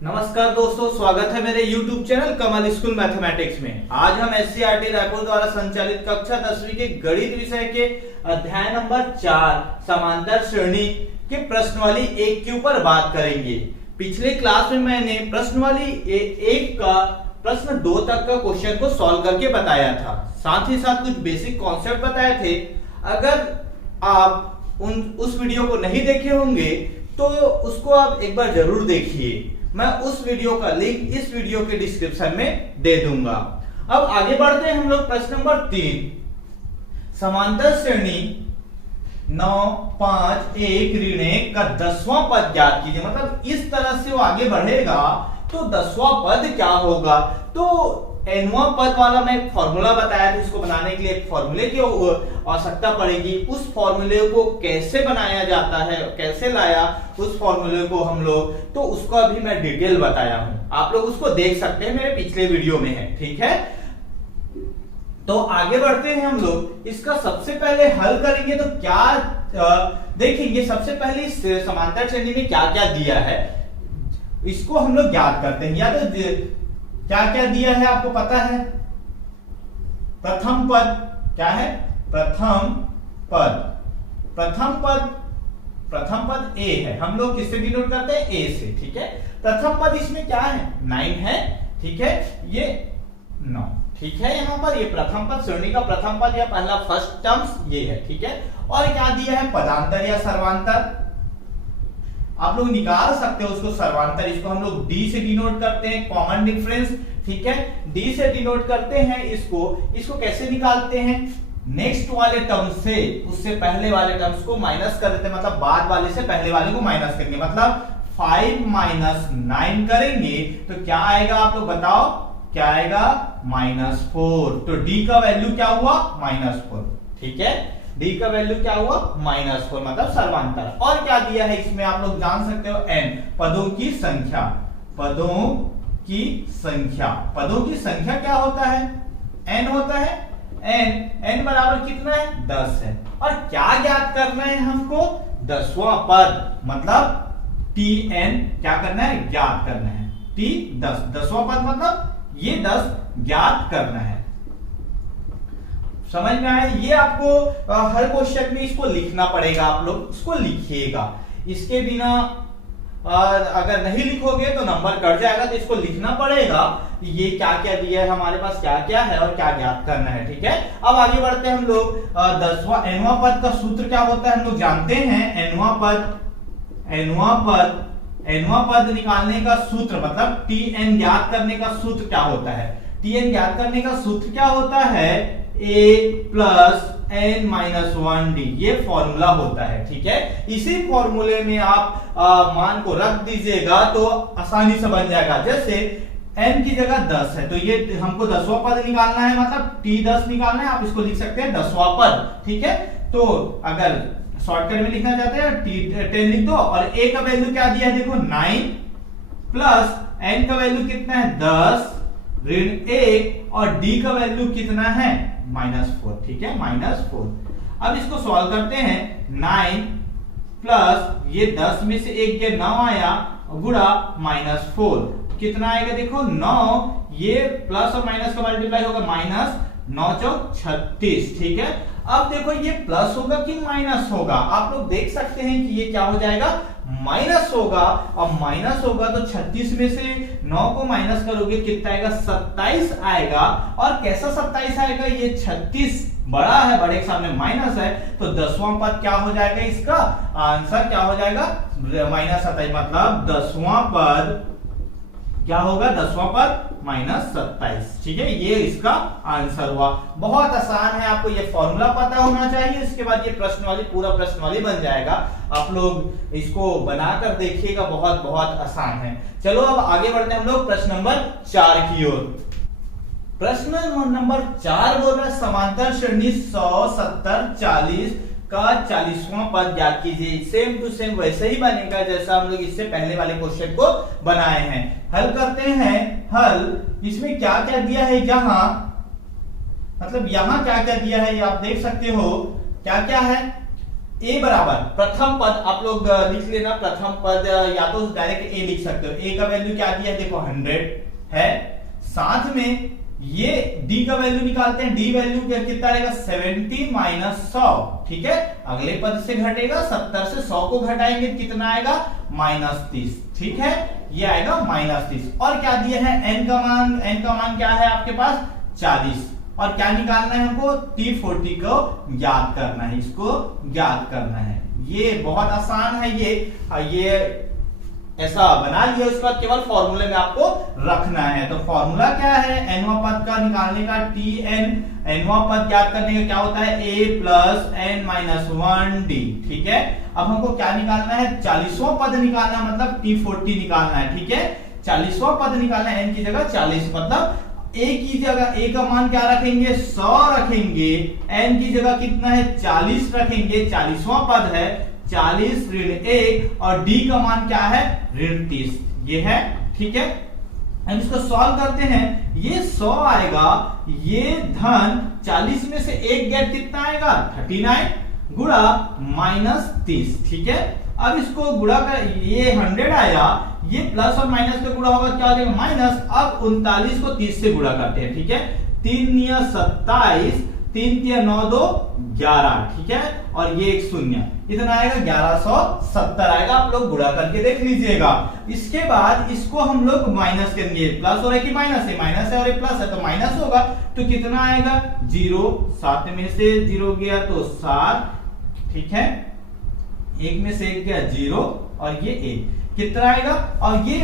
नमस्कार दोस्तों, स्वागत है मेरे YouTube चैनल कमल स्कूल मैथमेटिक्स में। आज हम SCERT रायपुर द्वारा संचालित कक्षा 10वीं के गणित विषय के अध्याय नंबर 4 समांतर श्रेणी के प्रश्न वाली एक के ऊपर बात करेंगे। पिछले क्लास में मैंने प्रश्न वाली एक का प्रश्न 2 तक का क्वेश्चन को सॉल्व करके बताया था, साथ ही साथ कुछ बेसिक कॉन्सेप्ट बताए थे। अगर आप उस वीडियो को नहीं देखे होंगे तो उसको आप एक बार जरूर देखिए। मैं उस वीडियो का लिंक इस वीडियो के डिस्क्रिप्शन में दे दूंगा। अब आगे बढ़ते हैं हम लोग प्रश्न नंबर 3। समांतर श्रेणी 9, 5, 1 ऋण 1 का 10वां पद ज्ञात कीजिए। मतलब इस तरह से वो आगे बढ़ेगा तो 10वां पद क्या होगा। तो nवां पद वाला मैं एक फॉर्मूला बताया था, इसको बनाने के लिए एक फॉर्मूले की आवश्यकता पड़ेगी। उस फॉर्मूले को कैसे बनाया जाता है, कैसे लाया उस फॉर्मूले को हम लोग, तो उसको अभी मैं डिटेल बताया हूं। आप लोग उसको देख सकते हैं, मेरे पिछले वीडियो में है, ठीक है। तो आगे बढ़ते हैं हम लोग। इसका सबसे पहले हल करेंगे तो क्या देखेंगे। सबसे पहले इस समांतर श्रेणी में क्या क्या दिया है इसको हम लोग ज्ञात करते हैं। या तो क्या क्या दिया है आपको पता है। प्रथम पद क्या है, प्रथम पद ए है। हम लोग किससे डिनोट करते हैं, ए से, ठीक है। प्रथम पद इसमें क्या है, 9 है, ठीक है। ये 9, ठीक है। यहां पर ये प्रथम पद, श्रेणी का प्रथम पद या पहला फर्स्ट टर्म्स ये है, ठीक है। और क्या दिया है, पदांतर या सर्वांतर। आप लोग निकाल सकते हो उसको सर्वांतर। इसको हम लोग डी से डिनोट करते हैं, कॉमन डिफरेंस, ठीक है। डी से डिनोट करते हैं इसको कैसे निकालते हैं, नेक्स्ट वाले टर्म से उससे पहले वाले टर्म्स को माइनस कर देते हैं। मतलब बाद वाले से पहले वाले को माइनस करेंगे। मतलब 5 - 9 करेंगे तो क्या आएगा, आप लोग बताओ क्या आएगा, -4। तो डी का वैल्यू क्या हुआ, -4, ठीक है। डी का वैल्यू क्या हुआ, -4, मतलब सर्वांतर। और क्या दिया है इसमें आप लोग जान सकते हो, n पदों की संख्या। पदों की संख्या क्या होता है, n होता है। n बराबर कितना है, 10 है। और क्या ज्ञात करना है हमको, 10वां पद, मतलब tn क्या करना है, ज्ञात करना है। t 10वां पद मतलब ये 10 ज्ञात करना है। समझ में आया। ये आपको हर क्वेश्चन में इसको लिखना पड़ेगा, आप लोग इसको लिखिएगा। इसके बिना अगर नहीं लिखोगे तो नंबर कट जाएगा, तो इसको लिखना पड़ेगा। ये क्या क्या दिया है, हमारे पास क्या क्या है और क्या ज्ञात करना है, ठीक है। अब आगे बढ़ते हैं हम लोग। nवां पद का सूत्र क्या होता है हम लोग जानते हैं। nवां पद निकालने का सूत्र, मतलब tn ज्ञात करने का सूत्र क्या होता है। tn ज्ञात करने का सूत्र क्या होता है, a प्लस n - 1d, ये फॉर्मूला होता है, ठीक है। इसी फॉर्मूले में आप मान को रख दीजिएगा तो आसानी से बन जाएगा। जैसे n की जगह 10 है तो ये हमको 10वां पद निकालना है, मतलब t10 निकालना है। आप इसको लिख सकते हैं 10वां पद, ठीक है। तो अगर शॉर्टकट में लिखना चाहते हैं t10 लिख दो। और a का वैल्यू क्या दिया है, देखो 9 प्लस n का वैल्यू कितना है, 10 ऋण 1, और d का वैल्यू कितना है, -4, ठीक है, -4। अब इसको सॉल्व करते हैं। 9 प्लस ये 10 में से 1 ये 9 आया, गुणा -4 कितना आएगा, देखो 9, ये प्लस और माइनस का मल्टीप्लाई होगा, -9 × 36, ठीक है। अब देखो ये प्लस होगा कि माइनस होगा, आप लोग देख सकते हैं कि ये क्या हो जाएगा, माइनस होगा। और माइनस होगा तो 36 में से 9 को माइनस करोगे कितना आएगा, 27 आएगा। और कैसा 27 आएगा, ये 36 बड़ा है, बड़े के सामने माइनस है, तो 10वां पद क्या हो जाएगा, इसका आंसर क्या हो जाएगा, -27। मतलब 10वां पद क्या होगा, 10वां पद -27, ठीक है। ये इसका आंसर हुआ। बहुत आसान है, आपको ये फॉर्मूला पता होना चाहिए। इसके बाद ये प्रश्न वाली, पूरा प्रश्न वाली बन जाएगा। आप लोग इसको बनाकर देखिएगा, बहुत बहुत आसान है। चलो अब आगे बढ़ते हैं हम लोग प्रश्न नंबर 4 की ओर। प्रश्न नंबर 4 बोल रहा है समांतर श्रेणी 100, 70, 40 का 40वां पद ज्ञात कीजिए। सेम टू सेम वैसे ही बनेगा जैसा हम लोग इससे पहले वाले क्वेश्चन को बनाए हैं। हल करते हैं। हल इसमें क्या क्या दिया है, जहां मतलब यहां क्या क्या दिया है ये आप देख सकते हो। क्या क्या है, ए बराबर प्रथम पद आप लोग लिख लेना, प्रथम पद या तो डायरेक्ट ए लिख सकते हो। ए का वैल्यू क्या दिया है देखो 100 है, साथ में ये डी का वैल्यू निकालते हैं, डी वैल्यू कितना रहेगा 70 माइनस 100, ठीक है। अगले पद से घटेगा 70 से 100 को घटाएंगे कितना आएगा -30, ठीक है, ये आएगा -30। और क्या दिया है n का मान क्या है आपके पास 40, और क्या निकालना है हमको T40 को ज्ञात करना है, इसको ज्ञात करना है। ये बहुत आसान है, ये ऐसा बना लिया, उसके बाद केवल फॉर्मूले में आपको रखना है। तो फॉर्मूला क्या है nवां पद का निकालने का, nवां पद ज्ञात करने का क्या होता है a plus n minus 1d, ठीक है। अब हमको क्या निकालना है 40वां पद निकालना, मतलब T40 निकालना है, ठीक है। 40वां पद निकालना है, n की जगह 40, मतलब a की जगह a का मान क्या रखेंगे 100 रखेंगे, n की जगह कितना है 40 रखेंगे, 40वां पद है 40 ऋण 1 और d का मान क्या है ऋण 30, ये है, ठीक है। हम इसको सॉल्व करते हैं, ये 100 आएगा, ये धन 40 में से 1 गया कितना आएगा 39 गुणा -30, ठीक है। अब इसको गुणा कर, ये 100 आया, ये प्लस और माइनस का गुणा होगा क्या हो जाएगा माइनस। अब 39 को 30 से गुणा करते हैं, ठीक है। 3 × 27, 3 × 9 2 11, ठीक है, और ये एक शून्य, इतना आएगा 1170 आएगा। आप लोग गुणा करके देख लीजिएगा। इसके बाद इसको हम लोग माइनस करेंगे, प्लस हो रहा है कि माइनस है और ये प्लस है तो माइनस होगा, तो कितना आएगा 0, 7 में से 0 गया तो 7, ठीक है, 1 में से 1 गया 0 और ये 1 कितना आएगा, और ये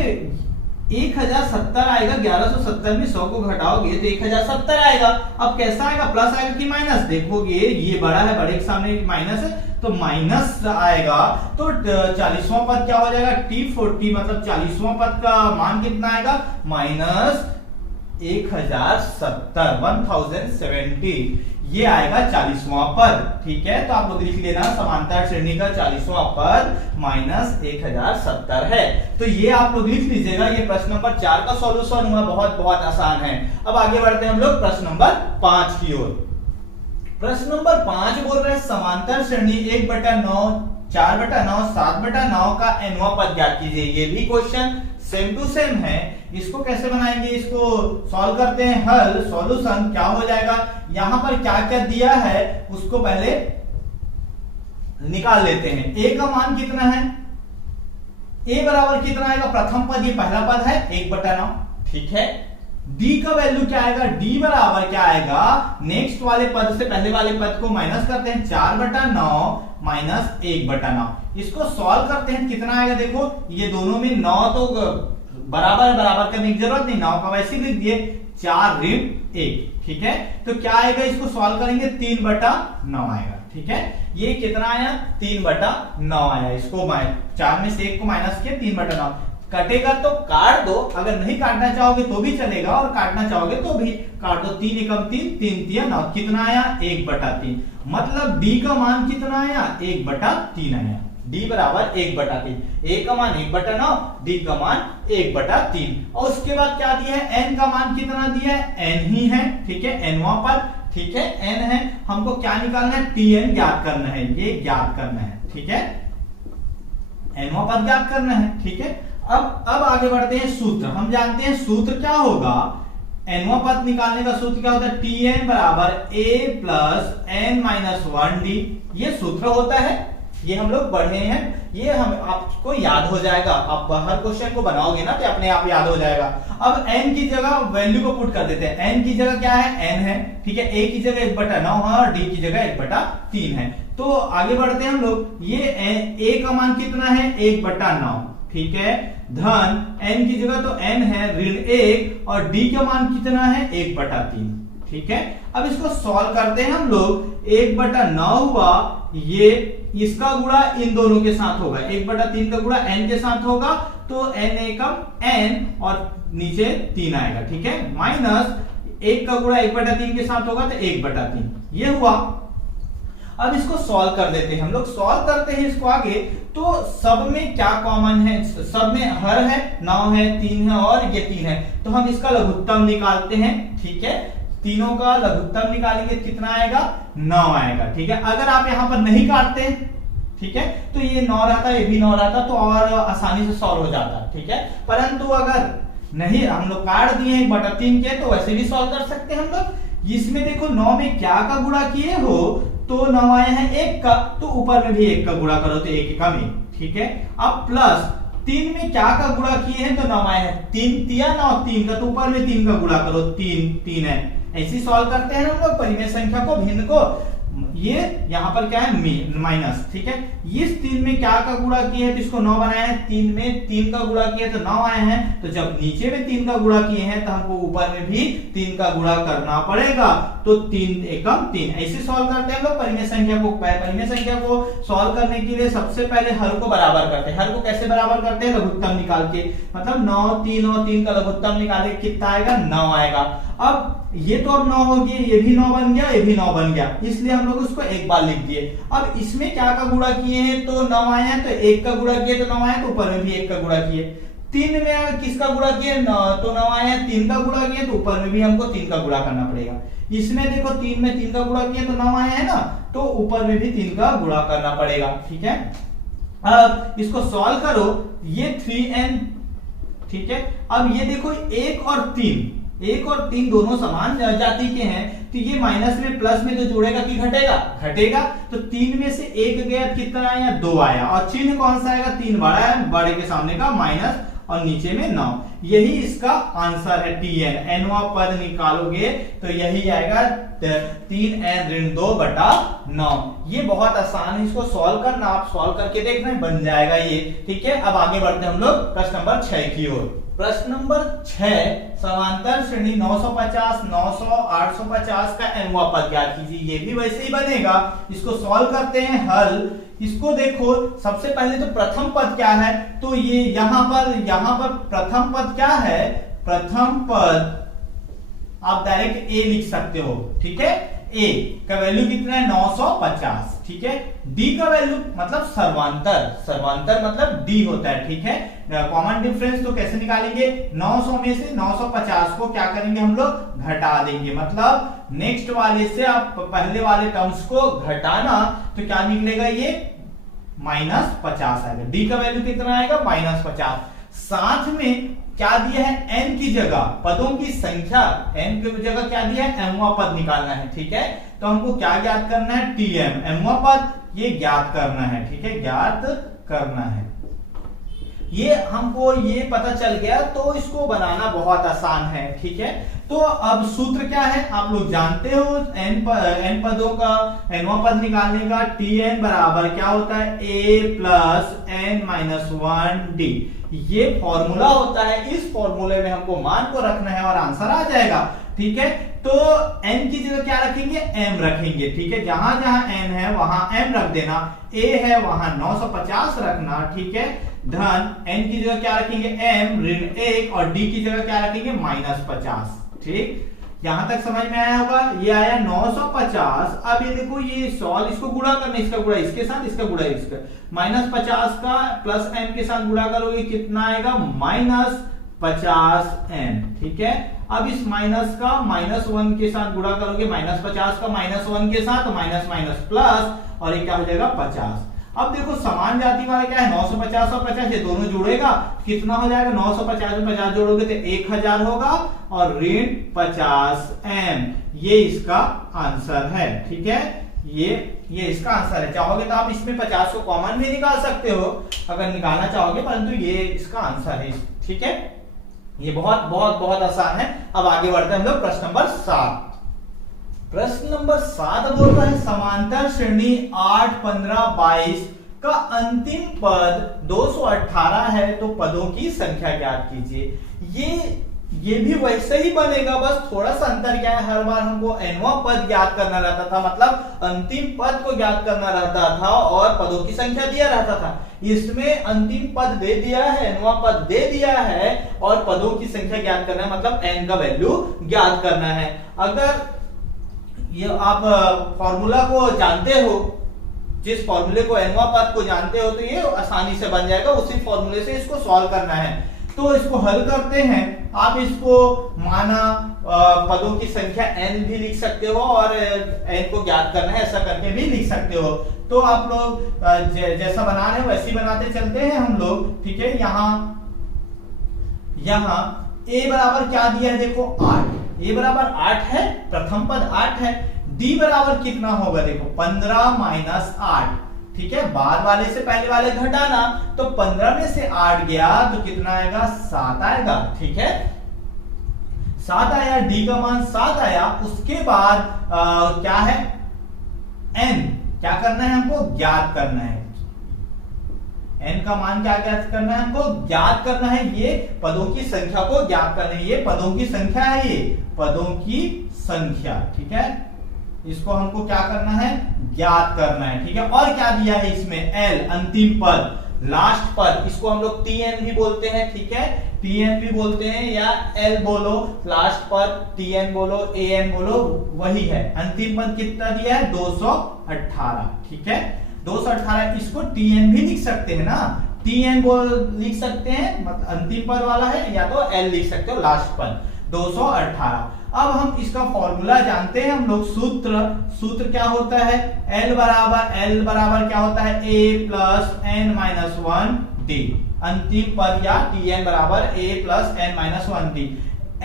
1070 आएगा। 1170 में 100 को घटाओगे तो 1070 आएगा। अब कैसा आएगा, प्लस आएगा कि माइनस, देखोगे ये बड़ा है, बड़े के सामने माइनस है तो माइनस आएगा। तो 40वां पद क्या हो जाएगा T40, मतलब 40वां पद का मान कितना आएगा -1070 ये आएगा 40वां पद, ठीक है। तो आप लोग लिख लेना समांतर श्रेणी का 40वां पद -1070 है। तो ये आप लोग लिख लीजिएगा। ये प्रश्न नंबर 4 का सॉल्यूशन हुआ, बहुत आसान है। अब आगे बढ़ते हैं हम लोग प्रश्न नंबर 5 की ओर। प्रश्न नंबर 5 बोल रहे हैं समांतर श्रेणी 1/9, 4/9, 7/9 का nवां पद ज्ञात कीजिए। ये भी क्वेश्चन सेम टू सेम है। इसको कैसे बनाएंगे, इसको सॉल्व करते हैं। हल सॉल्यूशन क्या हो जाएगा, यहां पर क्या क्या दिया है उसको पहले निकाल लेते हैं। a का मान कितना है, a बराबर कितना आएगा, प्रथम पद ये पहला पद है 1/9, ठीक है। d का वैल्यू क्या आएगा, d बराबर क्या आएगा, नेक्स्ट वाले पद से पहले वाले पद को माइनस करते हैं, 4/9 माइनस 1/9। इसको सॉल्व करते हैं, कितना आएगा देखो, ये दोनों में 9 तो बराबर करने की जरूरत नहीं, 9 का वैसे लिख दिए, 4 ऋण 1, ठीक है। तो क्या आएगा, इसको सॉल्व करेंगे 3/9 आएगा, ठीक है। ये कितना आया 3/9 आया। इसको 4 में से 1 को माइनस किया, 3/9 कटेगा तो काट दो, अगर नहीं काटना चाहोगे तो भी चलेगा और काटना चाहोगे तो भी काट दो। 3 एकम 3, 3 3 9, कितना आया 1/3, मतलब d का मान कितना आया 1/3 आया। d बराबर 1/3, a का मान 1/9, d का मान 1/3। और उसके बाद क्या दिया है, n का मान कितना दिया है, n ही है, ठीक है, nवां पद, ठीक है, n है। हमको क्या निकालना है, tn ज्ञात करना है, ये ज्ञात करना है, ठीक है, nवां पद ज्ञात करना है, ठीक है। अब आगे बढ़ते हैं सूत्र। हम जानते हैं सूत्र क्या होगा, nवां पद निकालने का सूत्र क्या होता है, tn बराबर a plus n minus 1d, ये सूत्र होता है। ये हम लोग पढ़े हैं, ये हम आपको याद हो जाएगा। आप हर क्वेश्चन को बनाओगे ना तो अपने आप याद हो जाएगा। अब n की जगह वैल्यू को पुट कर देते हैं। n की जगह क्या है, n है, ठीक है, a की जगह 1/9 है और d की जगह 1/3 है। तो आगे बढ़ते हैं हम लोग। ये a का मान कितना है 1/9, ठीक है, धन n की जगह तो n है ऋण 1 और d का मान कितना है 1/3, ठीक है। अब इसको सॉल्व करते हैं हम लोग। 1/9 हुआ, ये इसका गुणा इन दोनों के साथ होगा, 1/3 का गुणा n के साथ होगा, तो n एकम n और नीचे 3 आएगा, ठीक है, माइनस 1 का गुणा 1/3 के साथ होगा तो 1/3, ये हुआ। अब इसको सॉल्व कर देते हैं हम लोग। सॉल्व करते हैं इसको आगे, तो सब में क्या कॉमन है, सब में हर है, 9 है, 3 है और ये 3 है, तो हम इसका लघुत्तम निकालते हैं, ठीक है। तीनों का लघुत्तम निकालेंगे, कितना आएगा 9 आएगा, ठीक है। अगर आप यहां पर नहीं काटते ठीक है, तो ये 9 रहता, ये भी 9 रहता तो और आसानी से सॉल्व हो जाता, ठीक है। परंतु अगर नहीं हम लोग काट दिए 1/3 के, तो वैसे भी सॉल्व कर सकते हैं हम लोग। इसमें देखो 9 में क्या का गुणा किए हो तो 9 आए हैं 1 का, तो ऊपर में भी 1 का गुणा करो तो 1 का में, ठीक है। अब प्लस 3 में क्या का गुणा किए हैं तो 9 आए हैं 3 तिया 9 3 का, तो ऊपर में 3 का गुणा करो 3 है। ऐसे सॉल्व करते हैं हम लोग परिमेय संख्या को, भिन्न को। ये यहाँ पर क्या है माइनस, ठीक है। इस 3 में क्या का गुणा किया है तो इसको 9 बनाया है, 3 में 3 का गुणा किया तो 9 आए हैं। तो जब नीचे में 3 का गुणा किए हैं तो हमको ऊपर में भी 3 का गुणा करना पड़ेगा, तो 3 एकम 3। ऐसे सॉल्व करते हैं हम लोग परिमेय संख्या को। परिमेय संख्या को सॉल्व करने के लिए सबसे पहले हर को बराबर करते हैं। हर को कैसे बराबर करते हैं, लघुत्तम निकाल के, मतलब 9 3 और 3 का लघुत्तम निकाले कितना आएगा 9 आएगा। अब ये तो अब 9 हो गया, ये भी 9 बन गया, ये भी 9 बन गया, इसलिए हम लोग उसको एक बार लिख दिए। अब इसमें क्या का गुणा किए हैं तो 9 आए हैं, तो 1 का गुणा किए तो 9 आए, तो ऊपर में भी 1 का गुणा किए। 3 में किसका गुणा किए तो 9 आए हैं, 3 का गुणा किए तो ऊपर में भी हमको 3 का गुणा करना पड़ेगा। इसमें देखो 3 में 3 का गुणा किए तो 9 आए हैं ना, तो ऊपर में भी 3 का गुणा करना पड़ेगा, ठीक है। अब इसको सॉल्व करो, ये 3n, ठीक है। अब ये देखो 1 और 3 दोनों समान जाति के हैं, तो ये माइनस में प्लस में तो जोड़ेगा कि घटेगा, घटेगा। तो 3 में से 1 गया, कितना आया 2 आया, और चिन्ह कौन सा आएगा 3 बड़ा है, बड़े के सामने का माइनस और नीचे में 9। यही इसका आंसर है tn। nवां पद निकालोगे तो यही आएगा 3n ऋण 2/9। ये बहुत आसान है, इसको सॉल्व करना, आप सॉल्व करके देखना बन जाएगा ये, ठीक है। अब आगे बढ़ते हैं हम लोग प्रश्न नंबर 6 की ओर। प्रश्न नंबर 6, समांतर श्रेणी 950 900 850 का nवां पद ज्ञात कीजिए। ये भी वैसे ही बनेगा, इसको सॉल्व करते हैं हल। इसको देखो सबसे पहले तो प्रथम पद क्या है, तो ये यहाँ पर प्रथम पद क्या है, प्रथम पद आप डायरेक्ट a लिख सकते हो, ठीक है। a का वैल्यू कितना है 950, ठीक है। d का वैल्यू मतलब सर्वांतर मतलब d होता है, ठीक है। कॉमन डिफरेंस तो कैसे निकालेंगे, 900 में से 950 को क्या करेंगे हम लोग घटा देंगे, मतलब नेक्स्ट वाले से आप पहले वाले टर्म्स को घटाना, तो क्या निकलेगा ये -50 आएगा। d का वैल्यू कितना आएगा -50। साथ में क्या दिया है n की जगह पदों की संख्या, n की जगह क्या दिया है mवां पद निकालना है, ठीक है। तो हमको क्या ज्ञात करना है tm, mवां पद ये ज्ञात करना है, ठीक है, ज्ञात करना है। ये हमको ये पता चल गया, तो इसको बनाना बहुत आसान है, ठीक है। तो अब सूत्र क्या है आप लोग जानते हो, n पदों का nवां पद निकालने का tn बराबर क्या होता है a प्लस n-1d। ये फॉर्मूला होता है, इस फॉर्मूले में हमको मान को रखना है और आंसर आ जाएगा, ठीक है। तो n की जगह क्या रखेंगे m रखेंगे, ठीक है। जहां जहां n है वहां m रख देना, a है वहां 950 रखना, ठीक है। धन n की जगह क्या रखेंगे m ऋण 1 और d की जगह क्या रखेंगे -50, ठीक। यहां तक समझ में आया होगा, ये आया 950। अब ये देखो ये सॉल्व, इसको गुणा करना, इसका गुणा इसके साथ, इसका गुणा इसका, -50 का प्लस m के साथ गुणा करोगे कितना आएगा -50m, ठीक है। अब इस माइनस का -1 के साथ गुणा करोगे, -50 का -1 के साथ, माइनस माइनस प्लस, और ये क्या हो जाएगा 50। अब देखो समान जाति वाला क्या है 950 और 50, ये दोनों जुड़ेगा कितना हो जाएगा, 950 में 50 जोड़ोगे तो 1000 होगा और ऋण 50m, ये इसका आंसर है, ठीक है। ये इसका आंसर है। चाहोगे तो आप इसमें 50 को कॉमन भी निकाल सकते हो अगर निकालना चाहोगे, परंतु ये इसका आंसर है, ठीक है। ये बहुत बहुत बहुत आसान है। अब आगे बढ़ते हैं हम लोग प्रश्न नंबर 7। प्रश्न नंबर 7 बोलता है समांतर श्रेणी 8 15 22 का अंतिम पद 218 है, तो पदों की संख्या ज्ञात कीजिए। ये भी वैसे ही बनेगा, बस थोड़ा सा अंतर क्या है, हर बार हमको nवां पद ज्ञात करना रहता था, मतलब अंतिम पद को ज्ञात करना रहता था और पदों की संख्या दिया रहता था। इसमें अंतिम पद दे दिया है, nवां पद दे दिया है और पदों की संख्या ज्ञात करना है, मतलब n का वैल्यू ज्ञात करना है। अगर ये आप फॉर्मूला को जानते हो, जिस फॉर्मूले को nवां पद को जानते हो, तो ये आसानी से बन जाएगा, उसी फॉर्मूले से इसको सॉल्व करना है। तो इसको हल करते हैं। आप इसको माना पदों की संख्या n भी लिख सकते हो और n को ज्ञात करना है ऐसा करके भी लिख सकते हो। तो आप लोग जैसा बना रहे हो वैसे ही बनाते चलते हैं हम लोग, ठीक है। यहाँ a बराबर क्या दिया है, देखो 8, a बराबर 8 है, प्रथम पद 8 है। d बराबर कितना होगा, देखो 15 माइनस 8, ठीक है। बाद वाले से पहले वाले घटाना, तो 15 में से 8 गया तो कितना आएगा, 7 आएगा, ठीक है। 7 आया, d का मान 7 आया। उसके बाद क्या है, n क्या करना है, हमको ज्ञात करना है। n का मान क्या ज्ञात करना है, हमको ज्ञात करना है, ये पदों की संख्या को ज्ञात करना है। ये पदों की संख्या है, ये पदों की संख्या, ठीक है। इसको हमको क्या करना है, ज्ञात करना है, ठीक है। और क्या दिया है इसमें, l अंतिम पद, लास्ट पद, इसको हम लोग tn भी बोलते हैं, ठीक है। tn भी बोलते हैं या l बोलो, लास्ट पद tn बोलो, an बोलो, वही है। अंतिम पद कितना दिया है, 218, ठीक है। 218, इसको tn भी लिख सकते हैं ना, tn बोल लिख सकते हैं, मतलब अंतिम पद वाला है, या तो l लिख सकते हो लास्ट पद, 218। अब हम इसका फॉर्मूला जानते हैं हम लोग, सूत्र क्या होता है, L बराबर क्या होता है, a plus n minus 1 d, अंतिम पद या tn बराबर a plus n minus 1 d।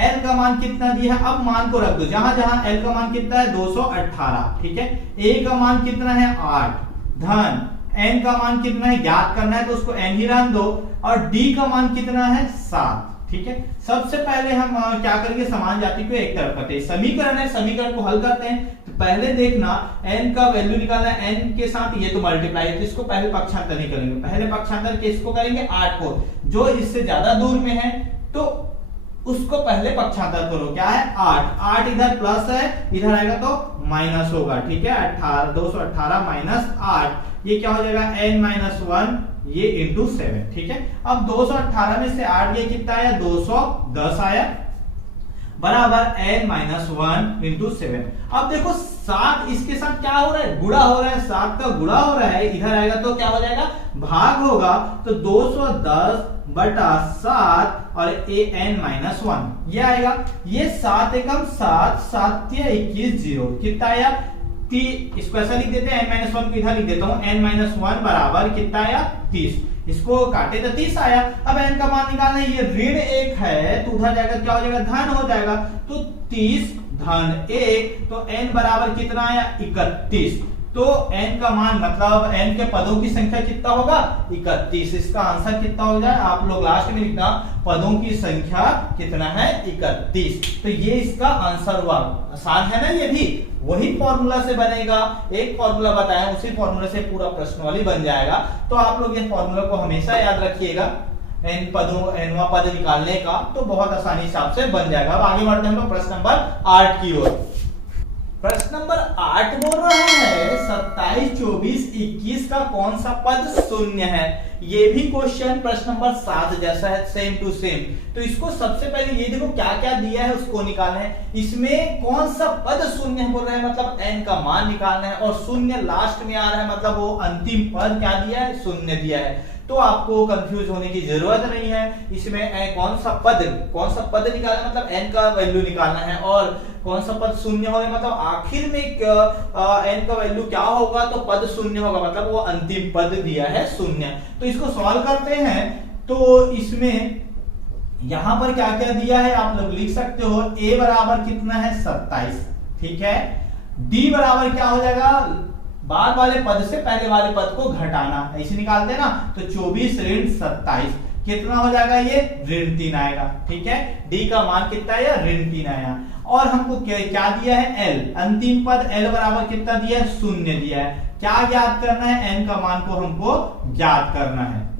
L का मान कितना दिया है, अब मान को रख दो, जहां जहां L का मान कितना है, 218, ठीक है। a का मान कितना है, 8, धन n का मान कितना है, ज्ञात करना है तो उसको n ही रहने दो, और d का मान कितना है, 7, ठीक है। सबसे पहले हम क्या करेंगे, समान जाति को एक तरफ करते हैं, समीकरण है, समीकरण को हल करते हैं। तो पहले देखना n का वैल्यू निकालना है, n के साथ ये तो मल्टीप्लाई है, तो इसको पहले पक्षांतर नहीं करेंगे, पहले पक्षांतर किसको करेंगे, 8 को। जो इससे ज्यादा दूर में है तो उसको पहले पक्षांतर करो, क्या है, 8 इधर प्लस है, इधर आएगा तो माइनस होगा, ठीक है। 218 माइनस 8, ये क्या हो जाएगा, n माइनस 1, ये इंटू 7, ठीक है। अब 218 में से 8 ये कितना आया, 210 आया, बराबर n माइनस 1 इंटू 7। अब देखो 7 इसके साथ क्या हो रहा है, गुणा हो रहा है, 7 का गुणा हो रहा है, इधर आएगा तो क्या हो जाएगा, भाग होगा, तो 210 बटा 7 और n माइनस 1 ये आएगा। ये 7 एकम 7, 7 21 0, कितना आया, इसको ऐसा लिख देते हैं, n माइनस 1 को इधर लिख देता हूं, n माइनस 1 बराबर कितना आया, 30, इसको काटे तो 30 आया। अब n का मान निकालना है, ये ऋण 1 है तो उधर जाकर क्या हो जाएगा, धन हो जाएगा, तो 30 धन 1, तो n बराबर कितना आया, 31। तो n का मान मतलब n के पदों की संख्या कितना होगा, 31। इसका आंसर कितना हो जाए, आप लोग लास्ट में लिखना, पदों की संख्या कितना है, 31। तो ये इसका आंसर हुआ। आसान है ना, ये भी वही फॉर्मूला से बनेगा, एक फॉर्मूला बताया उसी फॉर्मूला से पूरा प्रश्नावली बन जाएगा। तो आप लोग ये फॉर्मूला को हमेशा याद रखिएगा, nवा पद निकालने का, तो बहुत आसानी से आपसे बन जाएगा। अब आगे बढ़ते हैं हम लोग प्रश्न नंबर 8 की ओर। प्रश्न नंबर 8 बोल रहा है 27, 24, 21 का कौन सा पद शून्य है। ये भी क्वेश्चन प्रश्न नंबर 7 जैसा है, सेम टू सेम। तो इसको सबसे पहले ये देखो क्या क्या दिया है उसको निकालना है। इसमें कौन सा पद शून्य बोल रहा है, मतलब n का मान निकालना है, और शून्य लास्ट में आ रहा है, मतलब वो अंतिम पद क्या दिया है, शून्य दिया है। तो आपको कंफ्यूज होने की जरूरत नहीं है। इसमें कौन सा पद निकालना, मतलब n का वैल्यू निकालना है, और कौन सा पद शून्य होगा, मतलब आखिर में n का वैल्यू क्या होगा, तो पद शून्य होगा, मतलब वो अंतिम पद दिया है शून्य। तो इसको सॉल्व करते हैं। तो इसमें यहां पर क्या क्या दिया है आप लोग लिख सकते हो। a बराबर कितना है, 27, ठीक है। d बराबर क्या हो जाएगा, बाद वाले पद से पहले वाले पद को घटाना, ऐसे निकालते हैं ना, तो 24 ऋण 27 कितना हो जाएगा, ये ऋण 3 आएगा, ठीक है। d का मान कितना आया, ऋण 3 आया। और हमको क्या दिया है, l अंतिम पद, l बराबर कितना दिया है, शून्य दिया है। क्या ज्ञात करना है, n का मान को हमको ज्ञात करना है।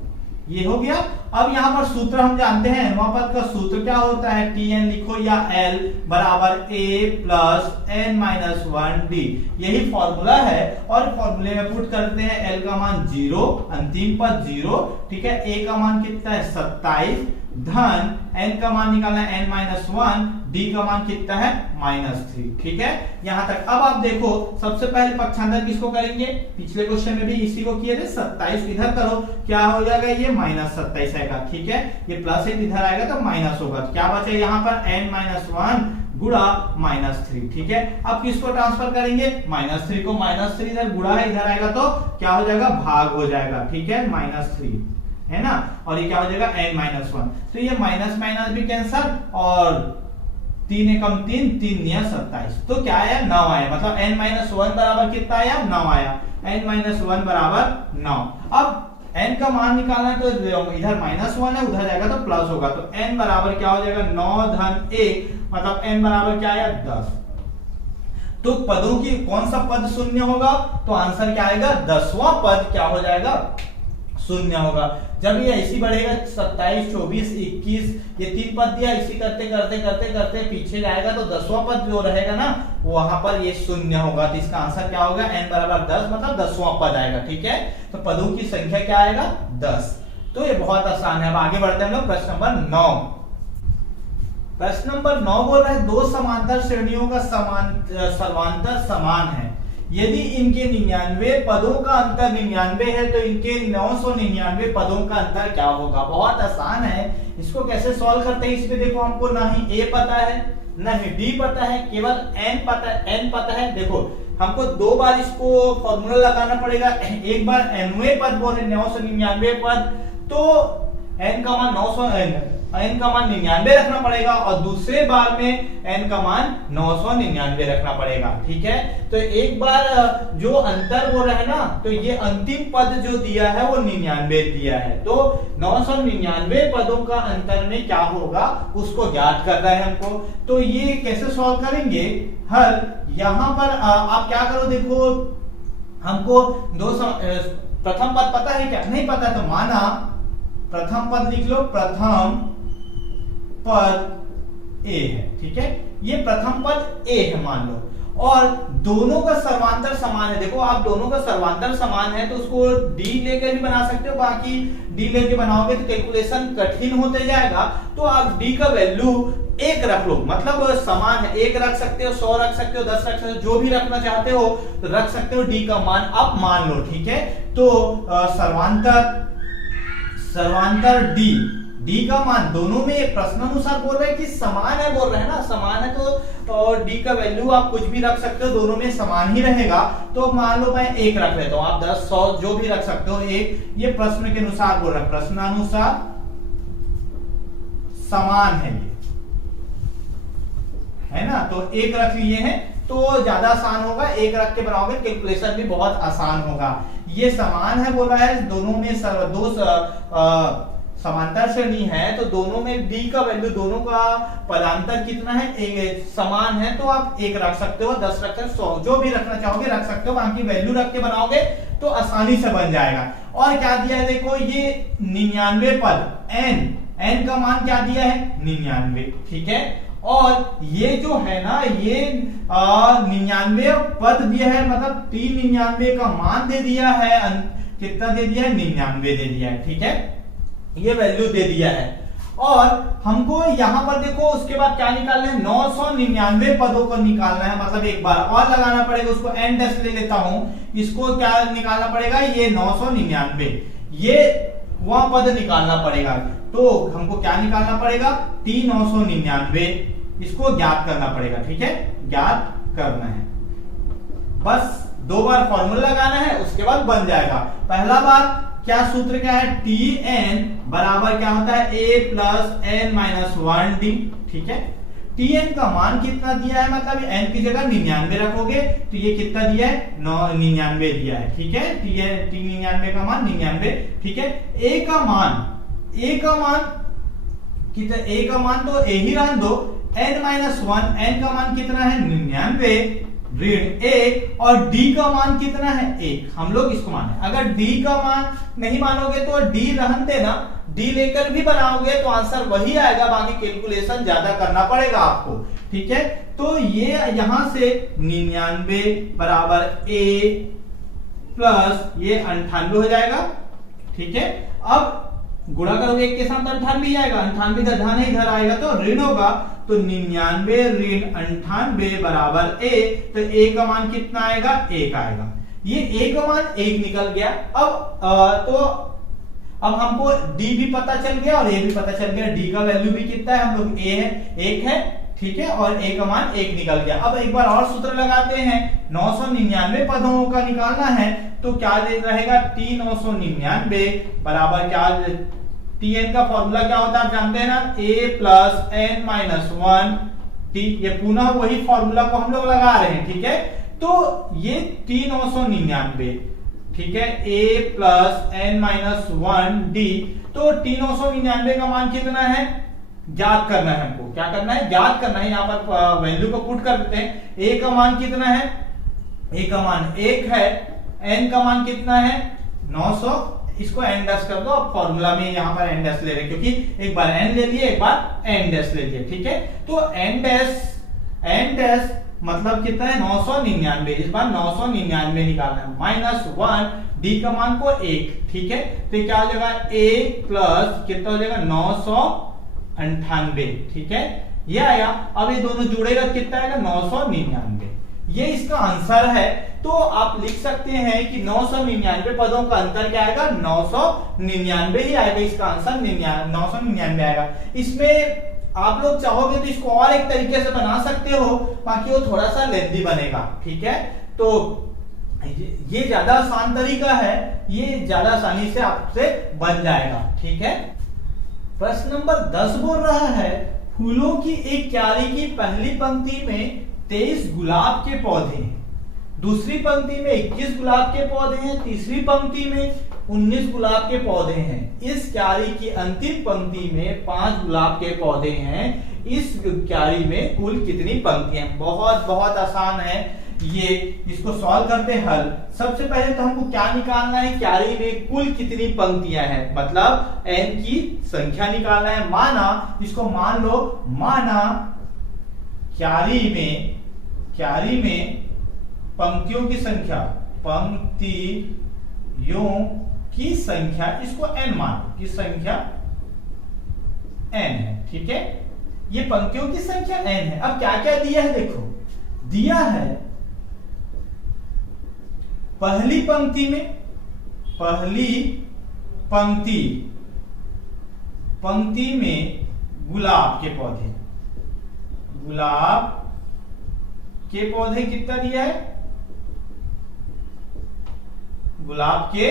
ये हो गया। अब यहाँ पर सूत्र हम जानते हैं, nवां पद का सूत्र क्या होता है, tn लिखो या l बराबर a plus n minus 1d, यही फॉर्मूला है। और फॉर्मूले में पुट करते हैं, l का मान 0, अंतिम पद 0, ठीक है। a का मान कितना है, 27, धन n का मान निकालना है n-1, d का मान कितना है -3। ठीक है, यहां तक। अब आप देखो सबसे पहले पक्षांतर किसको करेंगे, पिछले क्वेश्चन में भी इसी को किए थे, 27 इधर करो, क्या हो जाएगा, ये -27 आएगा। ठीक है, ये +1 इधर आएगा तो माइनस होगा, तो क्या बचे यहाँ पर n-1 गुणा -3। ठीक है, अब किसको ट्रांसफर करेंगे, -3 को, -3 इधर गुणा है, इधर आएगा तो क्या हो जाएगा, भाग हो जाएगा। ठीक है, -3 है ना, और ये क्या हो जाएगा n-1, तो ये माइनस माइनस भी कैंसल, और 3 एकम 3, 3 निया 27, तो क्या आया, 9 आया। मतलब n-1 बराबर कितना आया, 9 आया। n-1 बराबर 9। अब n का मान निकालना है तो इधर -1 है, उधर जाएगा तो प्लस होगा, तो n बराबर क्या हो जाएगा, 9 धन 1, मतलब n बराबर क्या आया, 10। तो पदों की कौन सा पद शून्य होगा, तो आंसर क्या आएगा, 10वां पद क्या हो जाएगा, शून्य होगा। जब ये ऐसी बढ़ेगा 27, 24, 21, ये 3 पद दिया, इसी करते करते करते करते पीछे जाएगा तो 10वां पद जो रहेगा ना, वहां पर ये शून्य होगा। तो इसका आंसर क्या होगा, n बराबर 10, मतलब 10वां पद आएगा। ठीक है, तो पदों की संख्या क्या आएगा, 10। तो ये बहुत आसान है। अब आगे बढ़ते हैं हम लोग प्रश्न नंबर 9। प्रश्न नंबर 9 बोल रहा है, दो समांतर श्रेणियों का सर्वांतर समान है, यदि इनके 99 पदों का अंतर 99 है तो इनके 999 पदों का अंतर क्या होगा। बहुत आसान है, इसको कैसे सॉल्व करते हैं, इसमें देखो हमको ना ही a पता है ना ही d पता है, केवल n पता है। देखो हमको 2 बार इसको फॉर्मूला लगाना पड़ेगा। एक बार nवें पद बोल रहे 999 पद, तो n का मान 99 रखना पड़ेगा, और दूसरे बार में n का मान 999 रखना पड़ेगा। ठीक है, तो एक बार जो अंतर बोल रहे हैं ना, तो ये अंतिम पद जो दिया है वो 99 दिया है, तो 999 पदों का अंतर में क्या होगा उसको ज्ञात करना है हमको। तो ये कैसे सॉल्व करेंगे, हल यहां पर आप क्या करो, देखो हमको प्रथम पद पता है क्या, नहीं पता, तो माना प्रथम पद लिख लो, प्रथम पद a है। ठीक है, ये प्रथम पद a है मान लो, और दोनों का सर्वांतर समान है। देखो आप दोनों का सर्वांतर समान है तो उसको d लेकर भी बना सकते हो, बाकी d लेके बनाओगे तो कैलकुलेशन कठिन होते जाएगा, तो आप d का वैल्यू 1 रख लो, मतलब समान है, 1 रख सकते हो, 100 रख सकते हो, 10 रख सकते हो, जो भी रखना चाहते हो तो रख सकते हो, d का मान आप मान लो। ठीक है, तो सर्वांतर d का मान दोनों में प्रश्नानुसार बोल रहे हैं कि समान है, बोल रहे हैं ना, समान है तो d का वैल्यू आप कुछ भी रख सकते हो, दोनों में समान ही रहेगा। तो मान लो मैं 1 रख लेता हूं, आप 10, 100 जो भी रख सकते हो, 1, ये प्रश्न के अनुसार बोल रहा है, प्रश्नानुसार समान है ये, है ना, तो 1 रख लिए हैं तो ज्यादा आसान होगा, 1 रख के बनाओगे कैलकुलेशन भी बहुत आसान होगा। ये समान है बोल रहा है, दोनों में दो समांतर श्रेणी है, तो दोनों में d का वैल्यू, दोनों का पदांतर कितना है, समान है, तो आप 1 रख सकते हो, 10 रख सकते हो, 100 जो भी रखना चाहोगे रख सकते हो, बाकी वैल्यू रख के बनाओगे तो आसानी से बन जाएगा। और क्या दिया है, देखो ये 99 पद n का मान क्या दिया है, 99। ठीक है, और ये जो है ना, ये 99 पद दिया है, मतलब 399 का मान दे दिया है, कितना दे दिया है, 99 दे दिया है। ठीक है, ये वैल्यू दे दिया है, और हमको यहां पर देखो उसके बाद क्या निकालना है, 999 पदों को निकालना है, मतलब एक बार और लगाना पड़ेगा, उसको n डैश ले लेता हूं, इसको क्या निकालना पड़ेगा, ये 999, ये वह पद निकालना पड़ेगा। तो हमको क्या निकालना पड़ेगा, 999, इसको ज्ञात करना पड़ेगा। ठीक है, ज्ञात करना है, बस 2 बार फॉर्मूला लगाना है, उसके बाद बन जाएगा। पहला बार क्या सूत्र क्या है, Tn बराबर क्या होता है, a प्लस n-1d। ठीक है, Tn का मान कितना दिया है, मतलब n की जगह 99 रखोगे तो ये कितना दिया है, 99 दिया है। ठीक है, T99 का मान 99। ठीक है, a का मान कितना, a का मान तो a ही रहने दो, n-1, n का मान कितना है, 99 ऋण 1, और d का मान कितना है, 1। हम लोग इसको माने, अगर d का मान नहीं मानोगे तो d रहन देना, d लेकर भी बनाओगे तो आंसर वही आएगा, बाकी कैलकुलेशन ज्यादा करना पड़ेगा आपको। ठीक है, तो ये यहां से 99 बराबर a प्लस ये 98 हो जाएगा। ठीक है, अब गुणा करोगे एक के साथ 98 आएगा, 98 इधर नहीं इधर आएगा तो ऋण होगा, तो 99 ऋण 98 बराबर a, तो a का मान कितना आएगा 1 आएगा। ये a का मान 1 निकल गया। अब हमको d भी पता चल गया और a भी पता चल गया। d का वैल्यू भी कितना है, हम लोग a है 1 है, ठीक है, और a का मान 1 निकल गया। अब एक बार और सूत्र लगाते हैं, 999 पदों का निकालना है तो क्या रहेगा, T999 बराबर क्या, Tn का फॉर्मूला क्या होता है आप जानते हैं ना, a plus n minus 1 t। ये पुनः वही फॉर्मूला को हम लोग लगा रहे हैं, ठीक है। तो ये T999, ठीक है, a plus n minus 1 d। तो T999 का मान कितना है, ज्ञात करना है हमको। क्या करना है, ज्ञात करना है। यहाँ पर वैल्यू को पुट कर देते हैं। a का मान कितना है, a का मान 1 है, n का मान कितना है 900, इसको n डैश कर दो। अब फॉर्मूला में यहाँ पर n डैश ले रहे हैं क्योंकि एक बार n ले लिए, एक बार n डैश ले लिए, ठीक है। तो n डैश मतलब कितना है 999, इस बार 999 निकालना है, माइनस 1 d का मान को 1, ठीक है। तो क्या हो जाएगा a प्लस कितना हो जाएगा 998, ठीक है, ये आया। अब ये दोनों जुड़ेगा कितना आएगा 999, ये इसका आंसर है। तो आप लिख सकते हैं कि 999 पदों का अंतर क्या आएगा, 999 ही आएगा। इसका आंसर 999 आएगा। इसमें आप लोग चाहोगे तो इसको और एक तरीके से बना सकते हो, बाकी वो थोड़ा सा लेंथी बनेगा, ठीक है। तो ये ज्यादा आसान तरीका है, ये ज्यादा आसानी से आपसे बन जाएगा, ठीक है। प्रश्न नंबर 10 बोल रहा है, फूलों की एक क्यारी की पहली पंक्ति में 23 गुलाब के पौधे हैं, दूसरी पंक्ति में 21 गुलाब के पौधे हैं, तीसरी पंक्ति में 19 गुलाब के पौधे हैं। इस क्यारी की अंतिम पंक्ति में 5 गुलाब के पौधे हैं। इस क्यारी में कुल कितनी पंक्तियां? बहुत बहुत आसान है ये। इसको सॉल्व करते हैं हल। सबसे पहले तो हमको क्या निकालना है, क्यारी में कुल कितनी पंक्तियां हैं, मतलब n की संख्या निकालना है। माना, इसको मान लो, माना क्यारी में पंक्तियों की संख्या, पंक्तियों की संख्या, इसको n मान की संख्या n है, ठीक है। ये पंक्तियों की संख्या n है। अब क्या क्या दिया है, देखो दिया है पहली पंक्ति में गुलाब के पौधे कितना दिया है, गुलाब के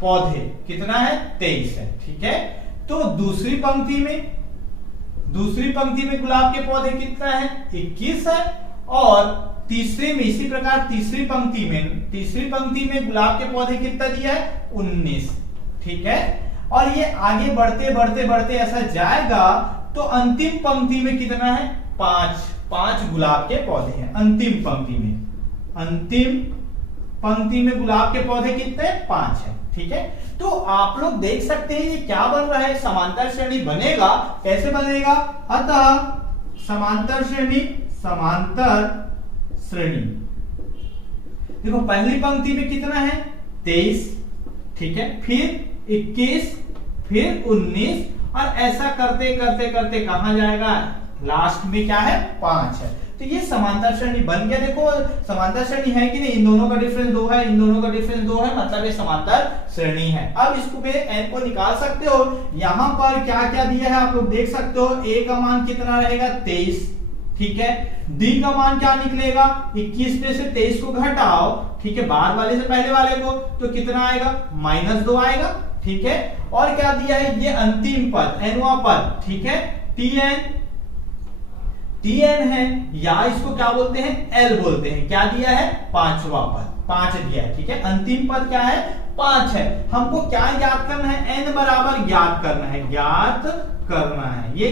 पौधे कितना है 23 है, ठीक है। तो दूसरी पंक्ति में गुलाब के पौधे कितना है 21 है, और तीसरे में इसी प्रकार तीसरी पंक्ति में गुलाब के पौधे कितना दिया है 19, ठीक है। और ये आगे बढ़ते ऐसा जाएगा तो अंतिम पंक्ति में कितना है 5 गुलाब के पौधे हैं। अंतिम पंक्ति में गुलाब के पौधे कितने 5 है, ठीक है। तो आप लोग देख सकते हैं ये क्या बन रहा है, समांतर श्रेणी बनेगा। कैसे बनेगा, अतः समांतर श्रेणी देखो पहली पंक्ति में कितना है 23, ठीक है, फिर 21, फिर 19, और ऐसा करते कहां जाएगा, लास्ट में क्या है 5 है। तो ये समांतर श्रेणी बन गया। देखो समांतर श्रेणी है कि नहीं, इन दोनों का डिफरेंस 2 है, इन दोनों का डिफरेंस 2 है, मतलब ये समांतर श्रेणी है। अब इसको पे n को निकाल सकते हो। यहां पर क्या क्या दिया है आप लोग देख सकते हो। a का मान कितना रहेगा 23, ठीक है। d का मान क्या निकलेगा 21 में से 23 को घटाओ, ठीक है, बाहर वाले से पहले वाले को, तो कितना आएगा -2 आएगा, ठीक है। और क्या दिया है, ये अंतिम पद nवां पद, ठीक है, tn है, या इसको क्या बोलते हैं l बोलते हैं। क्या दिया है 5वां पद, 5 दिया है, ठीक है। अंतिम पद क्या है 5 है। हमको क्या ज्ञात करना है, n बराबर ज्ञात करना है, ये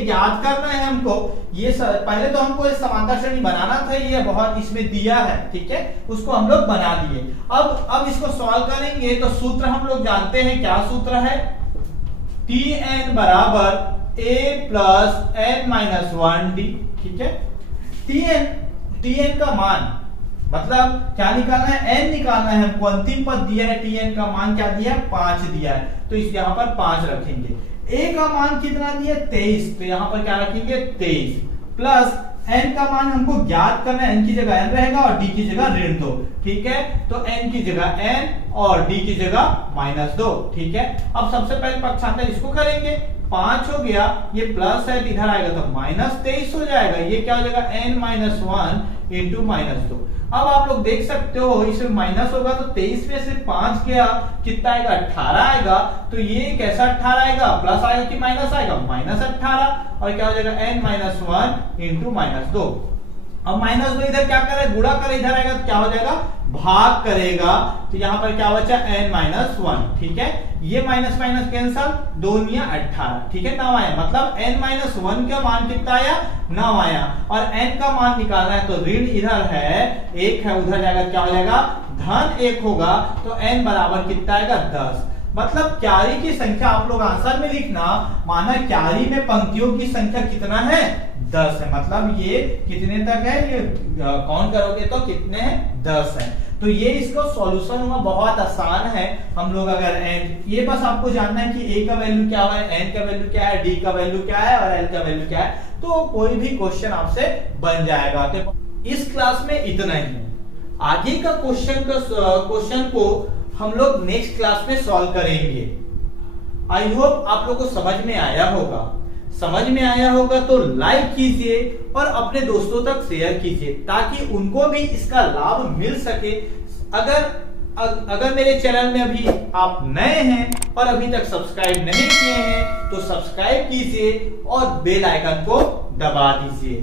ज्ञात करना है हमको। ये पहले तो हमको इस समांतर श्रेणी बनाना था, ये बहुत इसमें दिया है, ठीक है, उसको हम लोग बना दिए। अब इसको सॉल्व करेंगे तो सूत्र हम लोग जानते हैं, क्या सूत्र है, tn बराबर a plus n minus 1d, ठीक है। tn का मान मतलब क्या निकालना है, n निकालना है हमको। अंतिम पद दिया है, tn का मान क्या दिया है 5 दिया है, तो इस यहां पर 5 रखेंगे। a का मान कितना दिया 23, तो यहां पर क्या रखेंगे 23 प्लस n का मान हमको ज्ञात करना है, n की जगह n रहेगा और d की जगह ऋण 2, ठीक है। तो n की जगह n और d की जगह -2, ठीक है। अब सबसे पहले पक्षांतर इसको करेंगे, 5 हो गया, ये प्लस है इधर आएगा तो -23 हो जाएगा, ये क्या हो जाएगा n-1 इंटू -2। अब आप लोग देख सकते हो इसमें माइनस होगा तो 23 में से 5 गया कितना आएगा 18 आएगा, तो ये कैसा 18 आएगा, प्लस आएगा कि माइनस आएगा, -18, और क्या हो जाएगा n-1 इंटू -2। अब -2 इधर क्या करे गुणा करे, इधर आएगा तो क्या हो जाएगा भाग करेगा, तो यहां पर क्या बचा n-1, ठीक है। ये माइनस माइनस कैंसल, 2 या 18, ठीक है, 9 आया, मतलब n-1 का मान कितना आया 9 आया, और n का मान निकालना है तो ऋण इधर है 1 है, उधर जाएगा क्या हो जाएगा धन 1 होगा, तो n बराबर कितना आएगा 10। मतलब क्यारी की संख्या आप लोग आंसर में लिखना, माना क्यारी में पंक्तियों की संख्या कितना है 10 है, मतलब ये कितने तक है, ये काउंट करोगे तो कितने हैं 10 है। तो ये इसका सॉल्यूशन हुआ, बहुत आसान है। हम लोग अगर ये बस आपको जानना है कि a का वैल्यू क्या है, n का वैल्यू क्या है, d का वैल्यू क्या है और l का वैल्यू क्या है, तो कोई भी क्वेश्चन आपसे बन जाएगा। तो इस क्लास में इतना ही, आगे का क्वेश्चन को हम लोग नेक्स्ट क्लास में सॉल्व करेंगे। आई होप आप लोग को समझ में आया होगा। समझ में आया होगा तो लाइक कीजिए और अपने दोस्तों तक शेयर कीजिए ताकि उनको भी इसका लाभ मिल सके। अगर मेरे चैनल में अभी आप नए हैं और अभी तक सब्सक्राइब नहीं किए हैं तो सब्सक्राइब कीजिए और बेल आइकन को दबा दीजिए।